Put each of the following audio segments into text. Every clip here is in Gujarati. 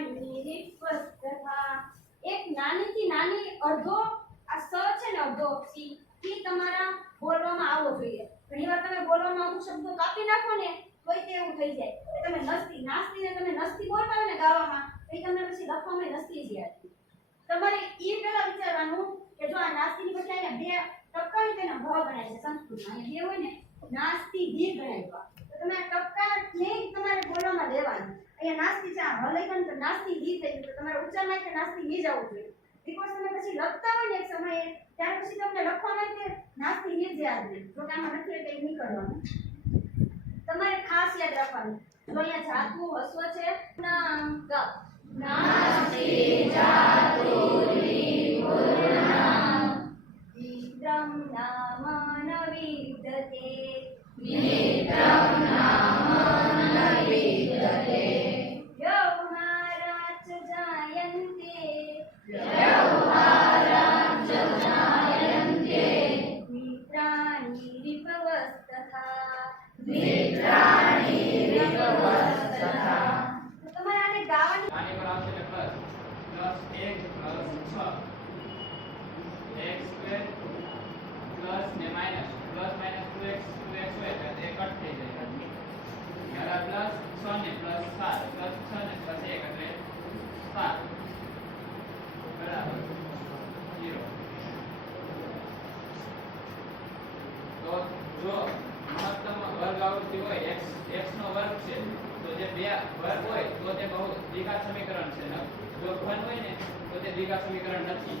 નિરીટ સ્વસ્થતા એક નાનીથી નાની અડધો, આ સ છે ને અડધો અક્ષી એ તમારા બોલવામાં આવવો જોઈએ. ઘણીવાર તમે બોલવામાં અમુક શબ્દો કાપી નાખો ને, તોય તે એવું થઈ જાય. તમે નસ્તી, નાસ્તી ને તમે નસ્તી બોલતા ને ગાવામાં, તો એ તમને પછી લખવામાં નસ્તી જ તમારે એ પહેલા વિચારવાનું કે જો આ નાસ્તીની પછી આને બે ટપકાવી તેને ભાવ ગણાય છે સંસ્કૃતમાં. જે હોય ને, નાસ્તી ધી ગણાય હ લઈ ગયો તો નાસ્તી હી થઈ તો તમારે ઉચ્ચારમાં કે નાસ્તી ની જવું જોઈએ. બીકોઝ તમે પછી લખતા હોય ને એક સમયે, ત્યાર પછી તમને લખવામાં કે નાસ્તી હી જ યાદ રહે. જો કે આમાં નથી એટલે નહીં કરવાનું. તમારે ખાસ યાદ રાખવાનું. જો અહીંયા જાતું હસ્વ છે. ના ગ. નાસ્તિ જાતુરી નામ વિદ્યતે જો મહત્તમ વર્ગ આવૃત્તિ હોય x x નો વર્ગ છે તો જે બે હોય, તો તે બહુ દ્વિઘાત સમીકરણ છે. ઘન હોય ને, તો તે દ્વિઘાત સમીકરણ નથી.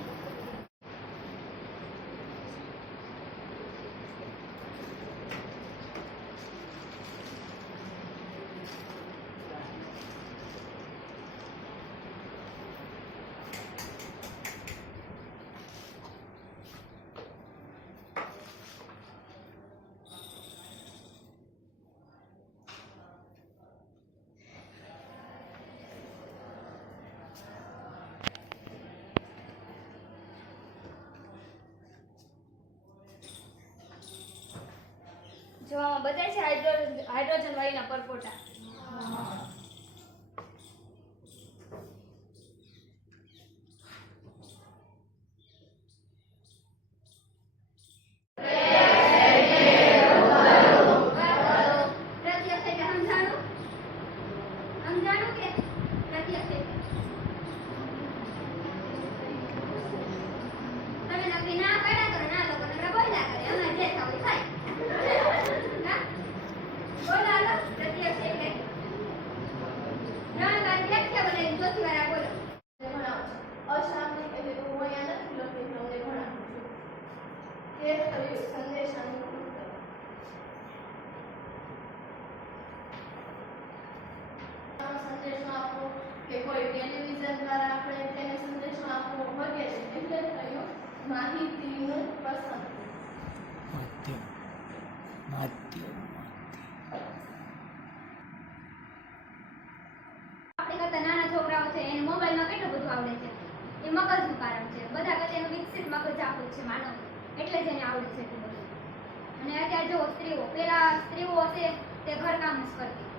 જો આમાં બતાય છે હાઇડ્રોજન હાઇડ્રોજન વાયુના પરપોટા. સમજાણું? કે પ્રત્યક્ષ એટલે તમે નક્કી ના કર્યા કરો ના લોકો નકરા બોલ્યા કરે અમારે જે થવું થાય હા? બોલો હાલો, પ્રત્યક્ષ એટલે ત્રણ વાર વ્યાખ્યા બનાવી ચોથી વાર આ બોલો અશાબ્દિક એટલે કે હું અહીંયા નથી લખી તમને ભણાવું છું કે હવે સંદેશાનું ઉત્તર. આનો સંદેશો આપવો કે કોઈ ટેલિવિઝન દ્વારા આપણે તેને સંદેશો આપવો વગેરે એટલે થયું માહિતીનું પસંદ. માધ્યમ. માધ્યમ આપણે કરતા નાના છોકરાઓ છે એને મોબાઈલમાં કેટલું બધું આવડે છે? એ મગજનું કારણ છે. બધા કરતા એનું વિકસિત મગજ આપણું છે માનવ. એટલે જ એને આવડે છે એટલું બધું. અને અત્યારે જો સ્ત્રીઓ પેલા સ્ત્રીઓ હશે તે ઘરકામ જ કરતી.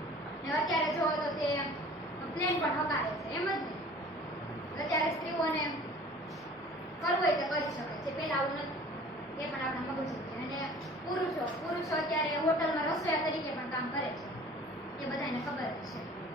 ને અત્યારે જો તો તે પ્લેન પણ હકારે છે એમ જ નહીં અત્યારે સ્ત્રીઓને હોય તો કરી શકે. છે પેલા આવું નથી. એ પણ આપણા મગજ અને પુરુષો પુરુષો અત્યારે હોટલમાં રસોઈયા તરીકે પણ કામ કરે છે. એ બધાને ખબર જ છે.